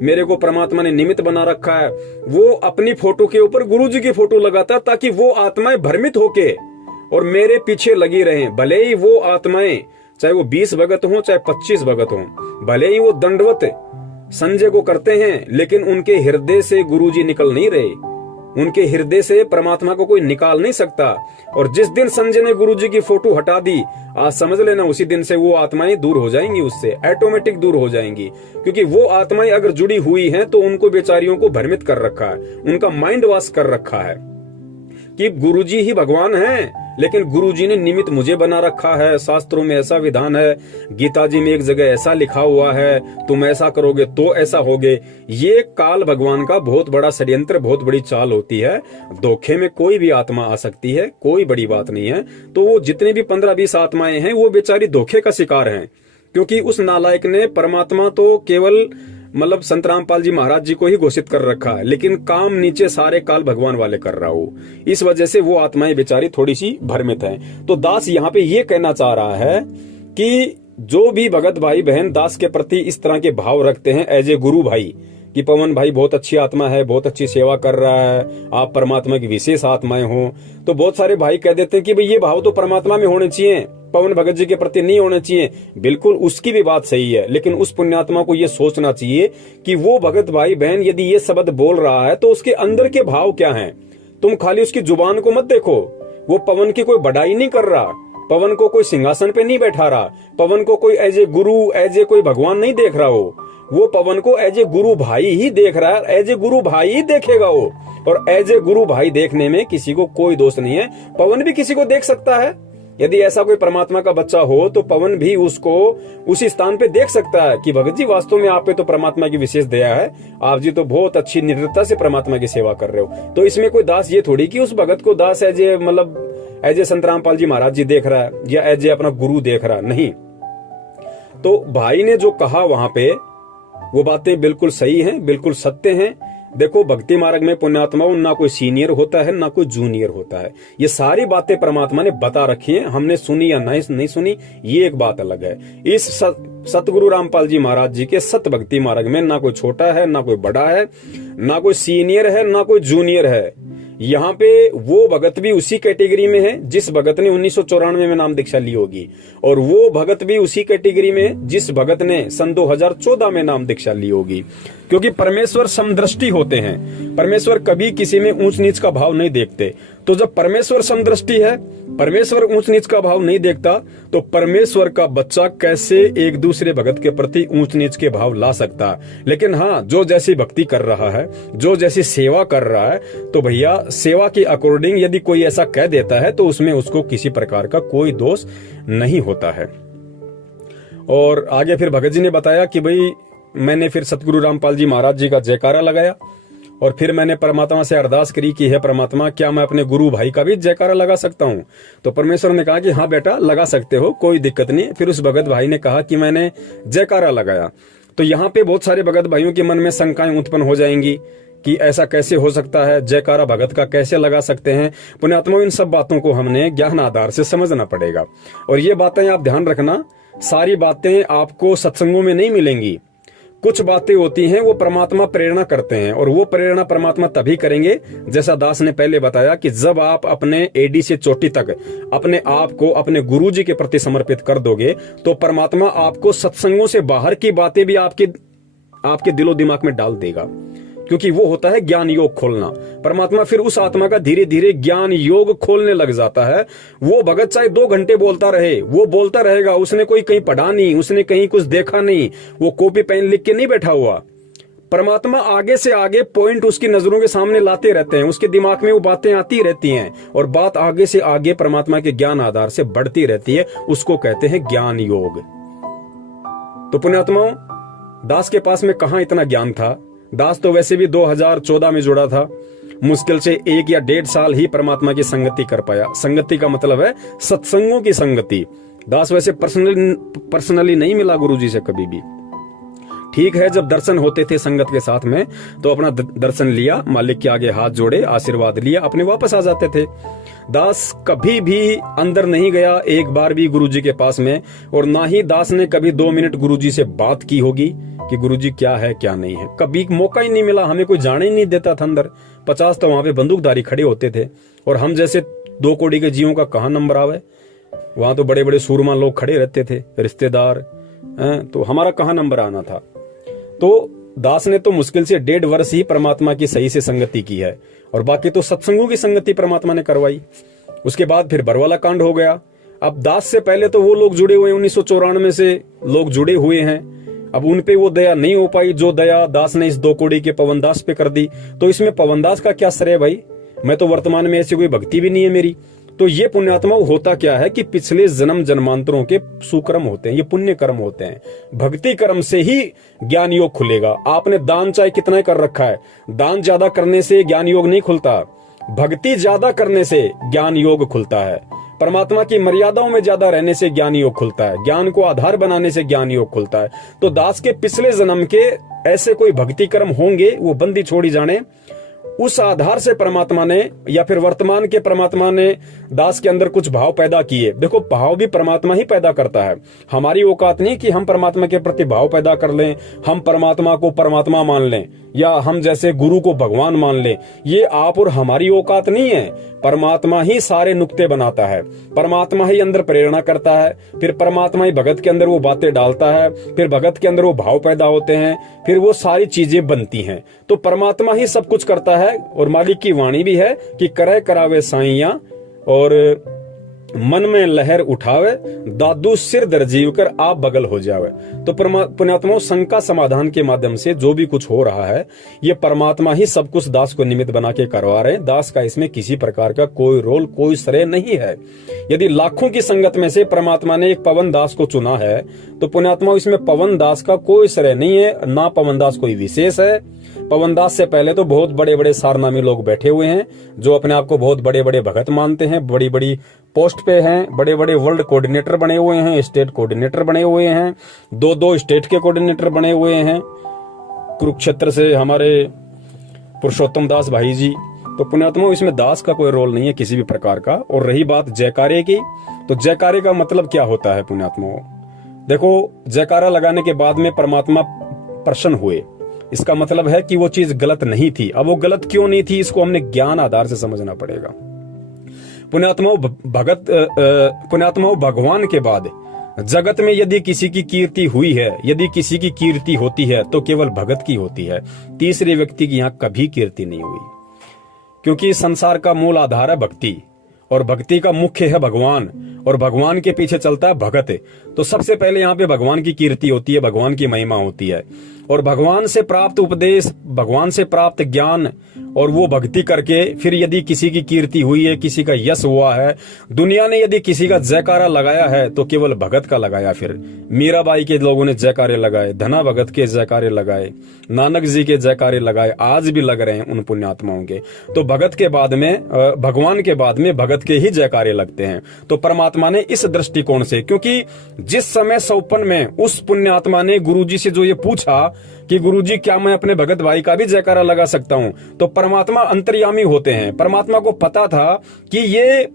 मेरे को परमात्मा ने निमित्त बना रखा है। वो अपनी फोटो के ऊपर गुरु जी की फोटो लगाता ताकि वो आत्माएं भ्रमित होके और मेरे पीछे लगी रहें। भले ही वो आत्माएं, चाहे वो 20 भगत हों चाहे 25 भगत हों, भले ही वो दंडवत संजय को करते हैं, लेकिन उनके हृदय से गुरुजी निकल नहीं रहे। उनके हृदय से परमात्मा को कोई निकाल नहीं सकता। और जिस दिन संजय ने गुरुजी की फोटो हटा दी, आज समझ लेना उसी दिन से वो आत्माएं दूर हो जाएंगी, उससे ऑटोमेटिक दूर हो जाएंगी। क्योंकि वो आत्माएं अगर जुड़ी हुई हैं तो उनको बेचारियों को भ्रमित कर रखा है, उनका माइंड वॉश कर रखा है कि गुरुजी ही भगवान हैं, लेकिन गुरुजी ने निमित्त मुझे बना रखा है। शास्त्रों में ऐसा विधान है, गीता जी में एक जगह ऐसा लिखा हुआ है, तुम ऐसा करोगे तो ऐसा होगे। ये काल भगवान का बहुत बड़ा षड्यंत्र, बहुत बड़ी चाल होती है। धोखे में कोई भी आत्मा आ सकती है, कोई बड़ी बात नहीं है। तो वो जितने भी 15-20 आत्माएं हैं वो बेचारी धोखे का शिकार हैं, क्योंकि उस नालायक ने परमात्मा तो केवल मतलब संत रामपाल जी महाराज जी को ही घोषित कर रखा है, लेकिन काम नीचे सारे काल भगवान वाले कर रहा हो। इस वजह से वो आत्माएं बेचारी थोड़ी सी भ्रमित हैं। तो दास यहाँ पे ये कहना चाह रहा है कि जो भी भगत भाई बहन दास के प्रति इस तरह के भाव रखते हैं एज ए गुरु भाई, कि पवन भाई बहुत अच्छी आत्मा है, बहुत अच्छी सेवा कर रहा है, आप परमात्मा की विशेष आत्माएं हो, तो बहुत सारे भाई कह देते हैं कि भाई ये भाव तो परमात्मा में होने चाहिए, पवन भगत जी के प्रति नहीं होने चाहिए। बिल्कुल उसकी भी बात सही है, लेकिन उस पुण्यात्मा को ये सोचना चाहिए कि वो भगत भाई बहन यदि ये शब्द बोल रहा है तो उसके अंदर के भाव क्या हैं। तुम खाली उसकी जुबान को मत देखो, वो पवन की कोई बड़ाई नहीं कर रहा, पवन को कोई सिंहासन पे नहीं बैठा रहा, पवन को कोई as a Guru, as a कोई भगवान नहीं देख रहा हो, वो पवन को एज ए गुरु भाई ही देख रहा है, एज ए गुरु भाई ही देखेगा वो। और एज ए गुरु भाई देखने में किसी को कोई दोष नहीं है, पवन भी किसी को देख सकता है। यदि ऐसा कोई परमात्मा का बच्चा हो तो पवन भी उसको उसी स्थान पे देख सकता है कि भगत जी वास्तव में आप पे तो परमात्मा की विशेष दया है, आप जी तो बहुत अच्छी निर्भरता से परमात्मा की सेवा कर रहे हो। तो इसमें कोई दास ये थोड़ी कि उस भगत को दास एज ए मतलब एज ए संत रामपाल जी महाराज जी देख रहा है या एज ए अपना गुरु देख रहा है, नहीं। तो भाई ने जो कहा वहां पे वो बातें बिल्कुल सही हैं, बिल्कुल सत्य हैं। देखो भक्ति मार्ग में पुण्यात्माओं ना कोई सीनियर होता है ना कोई जूनियर होता है, ये सारी बातें परमात्मा ने बता रखी हैं, हमने सुनी या नहीं सुनी ये एक बात अलग है। इस सतगुरु रामपाल जी महाराज जी के सत भक्ति मार्ग में ना कोई छोटा है ना कोई बड़ा है, ना कोई सीनियर है ना कोई जूनियर है। यहाँ पे वो भगत भी उसी कैटेगरी में है जिस भगत ने 1994 में नाम दीक्षा ली होगी, और वो भगत भी उसी कैटेगरी में है जिस भगत ने सन 2014 में नाम दीक्षा ली होगी। क्योंकि परमेश्वर समदृष्टि होते हैं, परमेश्वर कभी किसी में ऊंच नीच का भाव नहीं देखते। तो जब परमेश्वर समदृष्टि है, परमेश्वर ऊंच नीच का भाव नहीं देखता, तो परमेश्वर का बच्चा कैसे एक दूसरे भगत के प्रति ऊंच नीच के भाव ला सकता। लेकिन हाँ, जो जैसी भक्ति कर रहा है, जो जैसी सेवा कर रहा है, तो भैया सेवा के अकॉर्डिंग यदि कोई ऐसा कह देता है तो उसमें उसको किसी प्रकार का कोई दोष नहीं होता है। और आगे फिर भगत जी ने बताया कि भाई मैंने फिर सतगुरु रामपाल जी महाराज जी का जयकारा लगाया और फिर मैंने परमात्मा से अरदास करी कि हे परमात्मा, क्या मैं अपने गुरु भाई का भी जयकारा लगा सकता हूँ? तो परमेश्वर ने कहा कि हाँ बेटा लगा सकते हो, कोई दिक्कत नहीं। फिर उस भगत भाई ने कहा कि मैंने जयकारा लगाया। तो यहाँ पे बहुत सारे भगत भाइयों के मन में शंकाएं उत्पन्न हो जाएंगी कि ऐसा कैसे हो सकता है, जयकारा भगत का कैसे लगा सकते हैं। पुण्यात्माओं, इन सब बातों को हमने ज्ञान आधार से समझना पड़ेगा। और ये बातें आप ध्यान रखना, सारी बातें आपको सत्संगों में नहीं मिलेंगी। कुछ बातें होती हैं वो परमात्मा प्रेरणा करते हैं, और वो प्रेरणा परमात्मा तभी करेंगे जैसा दास ने पहले बताया कि जब आप अपने एडी से चोटी तक अपने आप को अपने गुरुजी के प्रति समर्पित कर दोगे तो परमात्मा आपको सत्संगों से बाहर की बातें भी आपके दिलो दिमाग में डाल देगा, क्योंकि वो होता है ज्ञान योग खोलना। परमात्मा फिर उस आत्मा का धीरे धीरे ज्ञान योग खोलने लग जाता है। वो भगत चाहे 2 घंटे बोलता रहे, वो बोलता रहेगा, उसने कोई कहीं पढ़ा नहीं, उसने कहीं कुछ देखा नहीं, वो कॉपी पेन लिख के नहीं बैठा हुआ। परमात्मा आगे से आगे पॉइंट उसकी नजरों के सामने लाते रहते हैं, उसके दिमाग में वो बातें आती रहती हैं और बात आगे से आगे परमात्मा के ज्ञान आधार से बढ़ती रहती है। उसको कहते हैं ज्ञान योग। तो पुण्यात्माओं, दास के पास में कहां इतना ज्ञान था। दास तो वैसे भी 2014 में जुड़ा था, मुश्किल से 1 या 1.5 साल ही परमात्मा की संगति कर पाया। संगति का मतलब है सत्संगों की संगति। दास वैसे पर्सनली नहीं मिला गुरुजी से कभी भी। ठीक है, जब दर्शन होते थे संगत के साथ में तो अपना दर्शन लिया, मालिक के आगे हाथ जोड़े, आशीर्वाद लिया, अपने वापस आ जाते थे। दास कभी भी अंदर नहीं गया एक बार भी गुरुजी के पास में, और ना ही दास ने कभी 2 मिनट गुरुजी से बात की होगी कि गुरुजी क्या है क्या नहीं है। कभी मौका ही नहीं मिला, हमें कोई जाने ही नहीं देता था अंदर। 50 तो वहां पे बंदूकधारी खड़े होते थे, और हम जैसे 2 कौड़ी के जीवों का कहां नंबर आवे। वहां तो बड़े बड़े सूरमा लोग खड़े रहते थे, रिश्तेदार, तो हमारा कहां नंबर आना था। तो दास ने तो मुश्किल से 1.5 वर्ष ही परमात्मा की सही से संगति की है, और बाकी तो सत्संगों की संगति परमात्मा ने करवाई। उसके बाद फिर बरवाला कांड हो गया। अब दास से पहले तो वो लोग जुड़े हुए हैं, 1994 से लोग जुड़े हुए हैं। अब उन पे वो दया नहीं हो पाई जो दया दास ने इस 2 कौड़ी के पवनदास पे कर दी। तो इसमें पवनदास का क्या श्रेय भाई? मैं तो वर्तमान में ऐसी कोई भक्ति भी नहीं है मेरी। तो ये पुण्यात्मा होता क्या है कि पिछले जन्म जन्मांतरों के सुकर्म होते हैं, ये पुण्य कर्म होते हैं। भक्ति कर्म से ही ज्ञान योग खुलेगा। आपने दान चाहे कितना कर रखा है, दान ज्यादा करने से ज्ञान योग नहीं खुलता, भक्ति ज्यादा करने से ज्ञान योग खुलता है। परमात्मा की मर्यादाओं में ज्यादा रहने से ज्ञान योग खुलता है, ज्ञान को आधार बनाने से ज्ञान योग खुलता है। तो दास के पिछले जन्म के ऐसे कोई भक्ति कर्म होंगे, वो बंदी छोड़ी जाने, उस आधार से परमात्मा ने या फिर वर्तमान के परमात्मा ने दास के अंदर कुछ भाव पैदा किए। देखो, भाव भी परमात्मा ही पैदा करता है। हमारी औकात नहीं कि हम परमात्मा के प्रति भाव पैदा कर लें, हम परमात्मा को परमात्मा मान लें या हम जैसे गुरु को भगवान मान लें। ये आप और हमारी औकात नहीं है। परमात्मा ही सारे नुक्ते बनाता है, परमात्मा ही अंदर प्रेरणा करता है, फिर परमात्मा ही भगत के अंदर वो बातें डालता है, फिर भगत के अंदर वो भाव पैदा होते हैं, फिर वो सारी चीजें बनती हैं। तो परमात्मा ही सब कुछ करता है। है और मालिक की वाणी भी है कि करे करावे साइया और मन में लहर उठावे, दादू सिर दर्जीव कर आप बगल हो जावे। तो पुण्यात्माओं, शंका समाधान के माध्यम से जो भी कुछ हो रहा है ये परमात्मा ही सब कुछ दास को निमित्त बना के करवा रहे हैं। दास का इसमें किसी प्रकार का कोई रोल, कोई श्रेय नहीं है। यदि लाखों की संगत में से परमात्मा ने एक पवन दास को चुना है तो पुण्यात्माओं, इसमें पवन दास का कोई श्रेय नहीं है, ना पवन दास कोई विशेष है। पवन दास से पहले तो बहुत बड़े बड़े सारनामी लोग बैठे हुए हैं जो अपने आप को बहुत बड़े बड़े भगत मानते हैं, बड़ी बड़ी पोस्ट पे हैं, बड़े बड़े वर्ल्ड कोऑर्डिनेटर बने हुए हैं, स्टेट कोऑर्डिनेटर बने हुए हैं, दो स्टेट के कोऑर्डिनेटर बने हुए हैं। कुरुक्षेत्र से हमारे पुरुषोत्तम दास भाई जी। तो पुण्यात्माओं, इसमें दास का कोई रोल नहीं है किसी भी प्रकार का। और रही बात जयकारे की, तो जयकारे का मतलब क्या होता है पुण्यात्माओं? देखो, जयकारा लगाने के बाद में परमात्मा प्रसन्न हुए, इसका मतलब है कि वो चीज गलत नहीं थी। अब वो गलत क्यों नहीं थी, इसको हमने ज्ञान आधार से समझना पड़ेगा। पुण्यात्माओं, भगवान के बाद जगत में यदि किसी की कीर्ति हुई है, यदि किसी की कीर्ति होती है तो केवल भगत की होती है। तीसरे व्यक्ति की यहाँ कभी कीर्ति नहीं हुई, क्योंकि संसार का मूल आधार है भक्ति और भक्ति का मुख्य है भगवान और भगवान के पीछे चलता है भगत। तो सबसे पहले यहाँ पे भगवान की कीर्ति होती है, भगवान की महिमा होती है और भगवान से प्राप्त उपदेश, भगवान से प्राप्त ज्ञान और वो भक्ति करके फिर यदि किसी की कीर्ति हुई है, किसी का यश हुआ है, दुनिया ने यदि किसी का जयकारा लगाया है तो केवल भगत का लगाया। फिर मीराबाई के लोगों ने जयकारे लगाए, धना भगत के जयकारे लगाए, नानक जी के जयकारे लगाए, आज भी लग रहे हैं उन पुण्यात्माओं के। तो भगत के बाद में, भगवान के बाद में भगत के ही जयकारे लगते हैं। तो परमात्मा ने इस दृष्टिकोण से, क्योंकि जिस समय 54 में उस पुण्यात्मा ने गुरुजी से जो ये पूछा कि गुरुजी क्या मैं अपने भगत भाई का भी जयकारा लगा सकता हूं, तो परमात्मा अंतर्यामी होते हैं। परमात्मा को पता था कि ये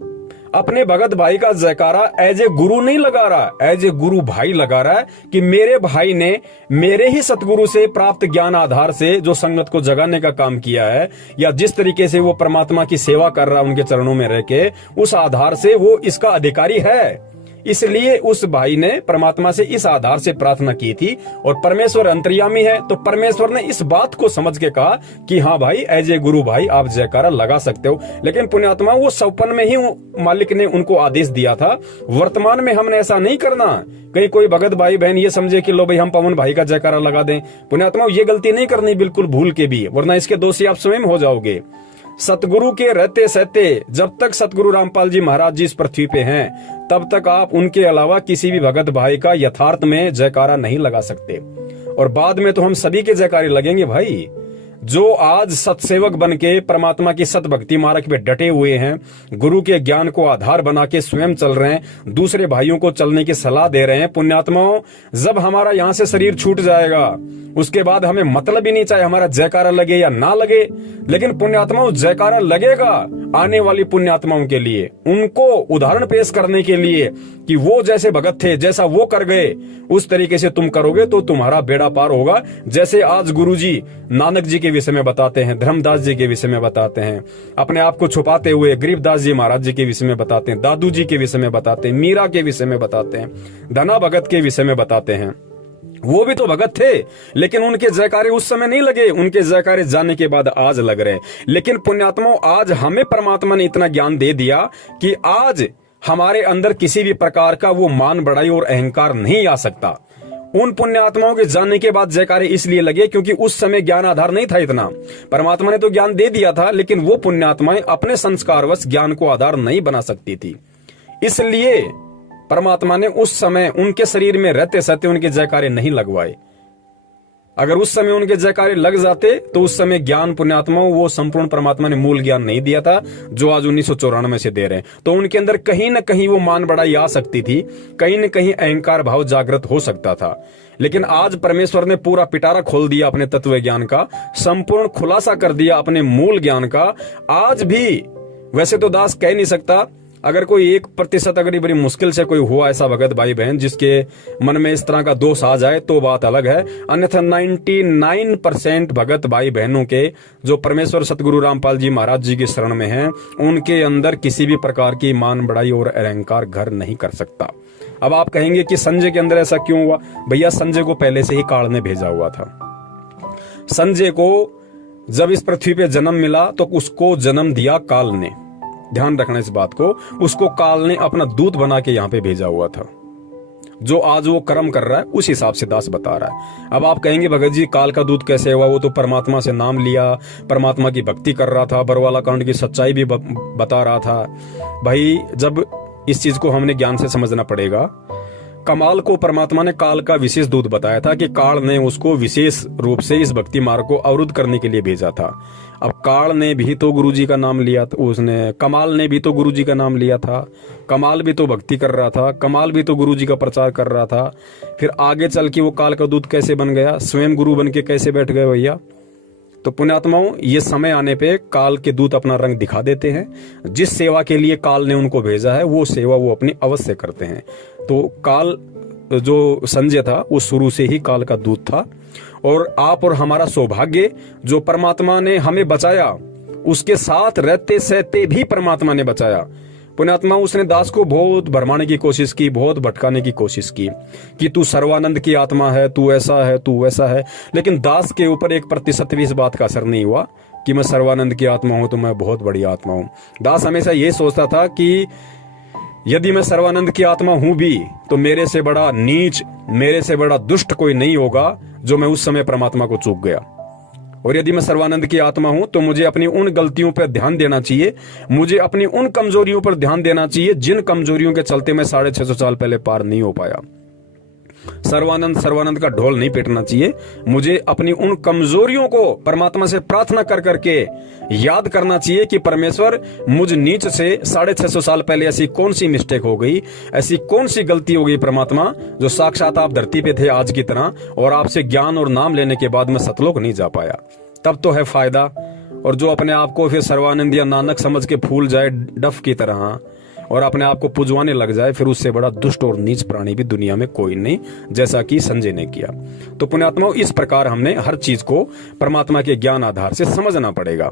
अपने भगत भाई का जयकारा एज ए गुरु नहीं लगा रहा, एज ए गुरु भाई लगा रहा है कि मेरे भाई ने मेरे ही सतगुरु से प्राप्त ज्ञान आधार से जो संगत को जगाने का काम किया है, या जिस तरीके से वो परमात्मा की सेवा कर रहा है उनके चरणों में रह के, उस आधार से वो इसका अधिकारी है। इसलिए उस भाई ने परमात्मा से इस आधार से प्रार्थना की थी और परमेश्वर अंतर्यामी है, तो परमेश्वर ने इस बात को समझ के कहा कि हाँ भाई, एज ए गुरु भाई आप जयकारा लगा सकते हो। लेकिन पुण्यात्मा, वो 54 में ही मालिक ने उनको आदेश दिया था। वर्तमान में हमने ऐसा नहीं करना, कहीं कोई भगत भाई बहन ये समझे कि लो भाई हम पवन भाई का जयकारा लगा दें। पुण्यात्मा, ये गलती नहीं करनी बिल्कुल भूल के भी, वरना इसके दोषी आप स्वयं हो जाओगे। सतगुरु के रहते सहते, जब तक सतगुरु रामपाल जी महाराज जी इस पृथ्वी पे हैं, तब तक आप उनके अलावा किसी भी भगत भाई का यथार्थ में जयकारा नहीं लगा सकते। और बाद में तो हम सभी के जयकारे लगेंगे भाई। जो आज सतसेवक बन के परमात्मा की सत भक्ति मार्ग पे डटे हुए हैं, गुरु के ज्ञान को आधार बना के स्वयं चल रहे हैं, दूसरे भाइयों को चलने की सलाह दे रहे हैं। पुण्यात्माओं, जब हमारा यहाँ से शरीर छूट जाएगा उसके बाद हमें मतलब ही नहीं चाहे हमारा जयकारा लगे या ना लगे, लेकिन पुण्यात्माओं जयकारा लगेगा आने वाली पुण्यात्माओं के लिए, उनको उदाहरण पेश करने के लिए कि वो जैसे भगत थे, जैसा वो कर गए, उस तरीके से तुम करोगे तो तुम्हारा बेड़ा पार होगा। जैसे आज गुरुजी नानक जी के विषय में बताते हैं, धर्मदास जी के विषय में बताते हैं, अपने आप को छुपाते हुए गरीबदास जी महाराज जी के विषय में बताते हैं, दादू जी के विषय में बताते हैं, मीरा के विषय में बताते हैं, धना भगत के विषय में बताते हैं। वो भी तो भगत थे, लेकिन उनके जयकारे उस समय नहीं लगे, उनके जयकारे जाने के बाद आज लग रहे। लेकिन पुण्यात्माओं, आज हमें परमात्मा ने इतना ज्ञान दे दिया कि आज हमारे अंदर किसी भी प्रकार का वो मान बढ़ाई और अहंकार नहीं आ सकता। उन पुण्यात्माओं के जाने के बाद जयकारे इसलिए लगे क्योंकि उस समय ज्ञान आधार नहीं था इतना। परमात्मा ने तो ज्ञान दे दिया था, लेकिन वो पुण्यात्माएं अपने संस्कारवश ज्ञान को आधार नहीं बना सकती थी। इसलिए परमात्मा ने उस समय उनके शरीर में रहते सहते उनके जयकारे नहीं लगवाए। अगर उस समय उनके जयकारे लग जाते तो उस समय ज्ञान पुण्यात्माओं वो संपूर्ण परमात्मा ने मूल ज्ञान नहीं दिया था जो आज 1994 से दे रहे हैं। तो उनके अंदर कहीं न कहीं वो मान बढ़ाई आ सकती थी, कहीं न कहीं अहंकार भाव जागृत हो सकता था। लेकिन आज परमेश्वर ने पूरा पिटारा खोल दिया अपने तत्व ज्ञान का, संपूर्ण खुलासा कर दिया अपने मूल ज्ञान का। आज भी वैसे तो दास कह नहीं सकता, अगर कोई 1% अगर बड़ी मुश्किल से कोई हुआ ऐसा भगत भाई बहन जिसके मन में इस तरह का दोष आ जाए तो बात अलग है, अन्यथा 99% भगत भाई बहनों के जो परमेश्वर सतगुरु रामपाल जी महाराज जी की शरण में हैं, उनके अंदर किसी भी प्रकार की मान बढ़ाई और अहंकार घर नहीं कर सकता। अब आप कहेंगे कि संजय के अंदर ऐसा क्यों हुआ? भैया, संजय को पहले से ही काल ने भेजा हुआ था। संजय को जब इस पृथ्वी पे जन्म मिला तो उसको जन्म दिया काल ने। ध्यान रखना इस बात को, उसको काल ने अपना दूत बना के यहाँ पे भेजा हुआ था। जो आज वो कर्म कर रहा है उस हिसाब से दास बता रहा है। अब आप कहेंगे भगत जी काल का दूत कैसे हुआ, वो तो परमात्मा से नाम लिया, परमात्मा की भक्ति कर रहा था, बरवाला कांड की सच्चाई भी बता रहा था। भाई जब इस चीज को हमने ज्ञान से समझना पड़ेगा। कमाल को परमात्मा ने काल का विशेष दूत बताया था कि काल ने उसको विशेष रूप से इस भक्ति मार्ग को अवरुद्ध करने के लिए भेजा था। अब काल ने भी तो गुरुजी का नाम लिया था, उसने कमाल ने भी तो गुरुजी का नाम लिया था, कमाल भी तो भक्ति कर रहा था, कमाल भी तो गुरुजी का प्रचार कर रहा था। फिर आगे चल के वो काल का दूत कैसे बन गया, स्वयं गुरु बन के कैसे बैठ गए भैया। तो पुण्यात्माओं, ये समय आने पे काल के दूत अपना रंग दिखा देते हैं। जिस सेवा के लिए काल ने उनको भेजा है वो सेवा वो अपनी अवश्य करते हैं। तो काल जो संजय था वो शुरू से ही काल का दूत था। और आप और हमारा सौभाग्य जो परमात्मा ने हमें बचाया, उसके साथ रहते सहते भी परमात्मा ने बचाया। पुण्यात्मा, उसने दास को बहुत भरमाने की कोशिश की, बहुत भटकाने की कोशिश की कि तू सर्वानंद की आत्मा है, तू ऐसा है, तू वैसा है। लेकिन दास के ऊपर 1% भी इस बात का असर नहीं हुआ कि मैं सर्वानंद की आत्मा हूं तो मैं बहुत बड़ी आत्मा हूं। दास हमेशा ये सोचता था कि यदि मैं सर्वानंद की आत्मा हूं भी तो मेरे से बड़ा नीच, मेरे से बड़ा दुष्ट कोई नहीं होगा जो मैं उस समय परमात्मा को चूक गया। और यदि मैं सर्वानंद की आत्मा हूं तो मुझे अपनी उन गलतियों पर ध्यान देना चाहिए, मुझे अपनी उन कमजोरियों पर ध्यान देना चाहिए जिन कमजोरियों के चलते मैं 650 साल पहले पार नहीं हो पाया। सर्वानंद का ढोल नहीं पीटना चाहिए, मुझे अपनी उन कमजोरियों को परमात्मा से प्रार्थना कर करके याद करना चाहिए कि परमेश्वर मुझ नीच से 650 साल पहले ऐसी कौन सी मिस्टेक हो गई, ऐसी कौन सी गलती हो गई परमात्मा, जो साक्षात आप धरती पे थे आज की तरह और आपसे ज्ञान और नाम लेने के बाद मैं सतलोक नहीं जा पाया। तब तो है फायदा। और जो अपने आप को फिर सर्वानंद या नानक समझ के फूल जाए डफ की तरह और अपने आप को पुजवाने लग जाए, फिर उससे बड़ा दुष्ट और नीच प्राणी भी दुनिया में कोई नहीं, जैसा कि संजय ने किया। तो पुण्यात्माओं, इस प्रकार हमने हर चीज को परमात्मा के ज्ञान आधार से समझना पड़ेगा।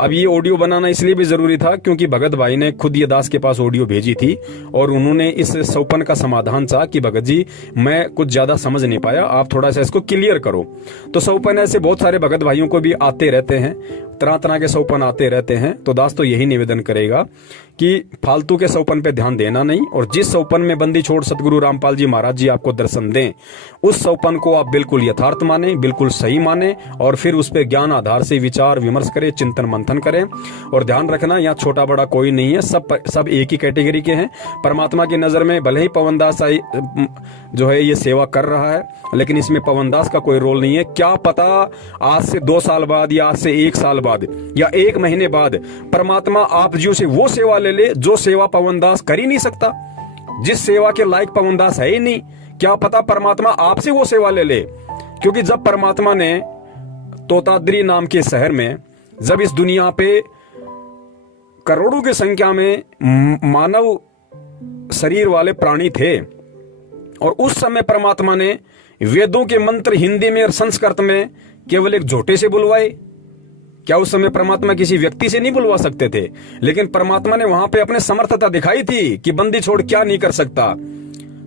अब ये ऑडियो बनाना इसलिए भी जरूरी था क्योंकि भगत भाई ने खुद ये दास के पास ऑडियो भेजी थी और उन्होंने इस सौपन का समाधान चाहा कि भगत जी मैं कुछ ज्यादा समझ नहीं पाया, आप थोड़ा सा इसको क्लियर करो। तो सौपन ऐसे बहुत सारे भगत भाइयों को भी आते रहते हैं, तरह तरह के सौपन आते रहते हैं। तो दास तो यही निवेदन करेगा कि फालतू के सौपन पे ध्यान देना नहीं, और जिस सौपन में बंदी छोड़ सतगुरु रामपाल जी महाराज जी आपको दर्शन दें, उस सौपन को आप बिल्कुल यथार्थ माने, बिल्कुल सही माने और फिर उस पे ज्ञान आधार से विचार विमर्श करें, चिंतन मंथन करें। और ध्यान रखना, यहाँ छोटा बड़ा कोई नहीं है, सब एक ही कैटेगरी के हैं। परमात्मा की नजर में भले ही पवनदास जो है ये सेवा कर रहा है, लेकिन इसमें पवनदास का कोई रोल नहीं है। क्या पता आज से 2 साल बाद या आज से 1 साल बाद या 1 महीने बाद परमात्मा आप जियों से वो सेवा ले ले जो सेवा पवनदास कर ही नहीं सकता, जिस सेवा के लायक पवनदास है ही नहीं। क्या पता परमात्मा आपसे वो सेवा ले ले। क्योंकि जब परमात्मा ने तोताद्री नाम के शहर में, जब इस दुनिया पे करोड़ों की संख्या में मानव शरीर वाले प्राणी थे और उस समय परमात्मा ने वेदों के मंत्र हिंदी में और संस्कृत में केवल एक झोटे से बुलवाए। क्या उस समय परमात्मा किसी व्यक्ति से नहीं बुलवा सकते थे? लेकिन परमात्मा ने वहां पे अपने समर्थता दिखाई थी कि बंदी छोड़ क्या नहीं कर सकता।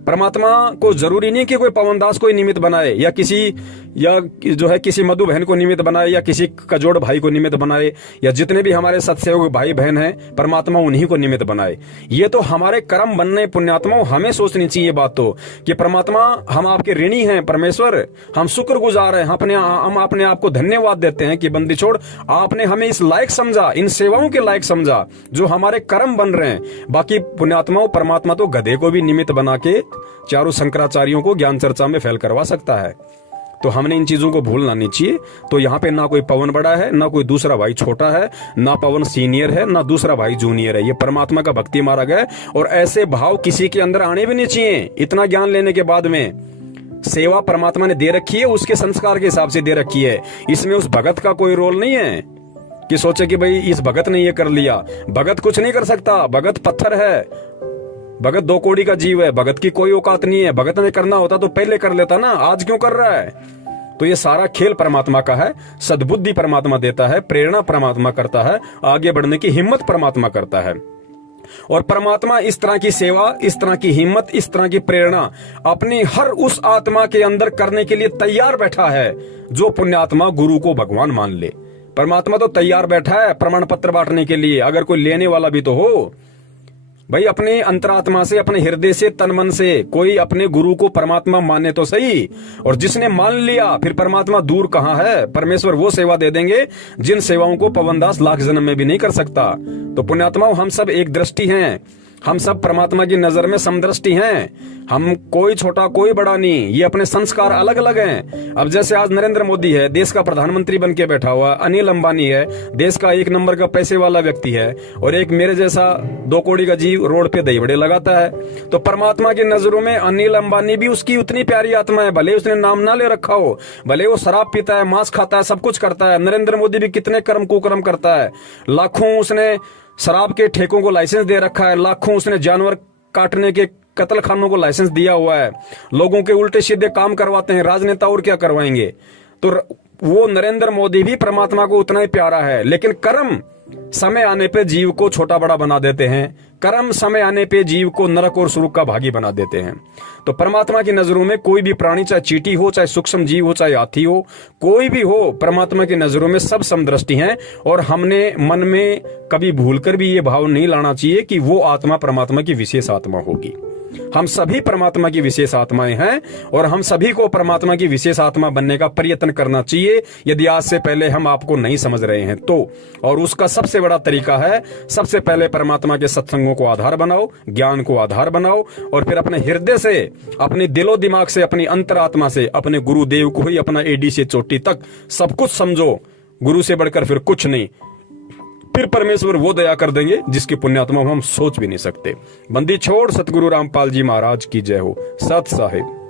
परमात्मा को जरूरी नहीं कि कोई पवनदास को निमित्त बनाए या किसी मधु बहन को निमित्त बनाए या किसी कजोड़ भाई को निमित्त बनाए या जितने भी हमारे सत्सेवक भाई बहन हैं परमात्मा उन्हीं को निमित्त बनाए। ये तो हमारे कर्म बनने पुण्यात्माओं हमें सोचनी चाहिए बात तो कि परमात्मा हम आपके ऋणी हैं, परमेश्वर हम शुक्रगुजार हैं, हम अपने आप को धन्यवाद देते हैं कि बंदी छोड़ आपने हमें इस लायक समझा, इन सेवाओं के लायक समझा जो हमारे कर्म बन रहे हैं। बाकी पुण्यात्माओं परमात्मा तो गधे को भी निमित्त बना के चारों शंकराचार्यों को ज्ञान चर्चा में फेल करवा सकता है। तो हमने इन चीजों को भूलना नहीं चाहिए। तो यहाँ पे ना कोई पवन बड़ा है, ना कोई दूसरा भाई छोटा है, ना पवन सीनियर है, ना दूसरा भाई जूनियर है। ये परमात्मा का भक्ति मार्ग है और ऐसे भाव किसी के अंदर आने भी नहीं चाहिए। इतना ज्ञान लेने के बाद में सेवा परमात्मा ने दे रखी है, उसके संस्कार के हिसाब से दे रखी है। इसमें उस भगत का कोई रोल नहीं है कि सोचे कि भाई इस भगत ने ये कर लिया। भगत कुछ नहीं कर सकता, भगत पत्थर है, भगत 2 कौड़ी का जीव है, भगत की कोई औकात नहीं है। भगत ने करना होता तो पहले कर लेता ना, आज क्यों कर रहा है? तो ये सारा खेल परमात्मा का है। सद्बुद्धि परमात्मा देता है, प्रेरणा परमात्मा करता है, आगे बढ़ने की हिम्मत परमात्मा करता है। और परमात्मा इस तरह की सेवा, इस तरह की हिम्मत, इस तरह की प्रेरणा अपनी हर उस आत्मा के अंदर करने के लिए तैयार बैठा है जो पुण्यात्मा गुरु को भगवान मान ले। परमात्मा तो तैयार बैठा है प्रमाण पत्र बांटने के लिए, अगर कोई लेने वाला भी तो हो। भाई अपने अंतरात्मा से, अपने हृदय से, तन मन से कोई अपने गुरु को परमात्मा माने तो सही। और जिसने मान लिया फिर परमात्मा दूर कहाँ है। परमेश्वर वो सेवा दे देंगे जिन सेवाओं को पवनदास लाख जन्म में भी नहीं कर सकता। तो पुण्यात्माओं, हम सब एक दृष्टि हैं, हम सब परमात्मा की नजर में समदृष्टि हैं। हम कोई छोटा कोई बड़ा नहीं, ये अपने संस्कार अलग अलग हैं। अब जैसे आज नरेंद्र मोदी है, देश का प्रधानमंत्री बन के बैठा हुआ, अनिल अंबानी है, देश का 1 नंबर का पैसे वाला व्यक्ति है, और एक मेरे जैसा 2 कौड़ी का जीव रोड पे दही बड़े लगाता है। तो परमात्मा की नजरों में अनिल अंबानी भी उसकी उतनी प्यारी आत्मा है, भले उसने नाम ना ले रखा हो, भले वो शराब पीता है, मांस खाता है, सब कुछ करता है। नरेंद्र मोदी भी कितने कर्म कुकर्म करता है, लाखों उसने शराब के ठेकों को लाइसेंस दे रखा है, लाखों उसने जानवर काटने के कत्ल खानों को लाइसेंस दिया हुआ है, लोगों के उल्टे सीधे काम करवाते हैं। राजनेता और क्या करवाएंगे। तो वो नरेंद्र मोदी भी परमात्मा को उतना ही प्यारा है, लेकिन कर्म समय आने पे जीव को छोटा बड़ा बना देते हैं। कर्म समय आने पे जीव को नरक और सुरुक का भागी बना देते हैं। तो परमात्मा की नजरों में कोई भी प्राणी, चाहे चींटी हो, चाहे सूक्ष्म जीव हो, चाहे हाथी हो, कोई भी हो, परमात्मा की नजरों में सब समदृष्टि हैं। और हमने मन में कभी भूलकर भी ये भाव नहीं लाना चाहिए कि वो आत्मा परमात्मा की विशेष आत्मा होगी। हम सभी परमात्मा की विशेष आत्माएं हैं और हम सभी को परमात्मा की विशेष आत्मा बनने का प्रयत्न करना चाहिए, यदि आज से पहले हम आपको नहीं समझ रहे हैं तो। और उसका सबसे बड़ा तरीका है, सबसे पहले परमात्मा के सत्संगों को आधार बनाओ, ज्ञान को आधार बनाओ, और फिर अपने हृदय से, अपने दिलो दिमाग से, अपनी अंतरात्मा से अपने गुरुदेव को ही अपना एडी से चोटी तक सब कुछ समझो। गुरु से बढ़कर फिर कुछ नहीं। फिर परमेश्वर वो दया कर देंगे जिसकी पुण्यात्मा हम सोच भी नहीं सकते। बंदी छोड़ सतगुरु रामपाल जी महाराज की जय हो। सत साहिब।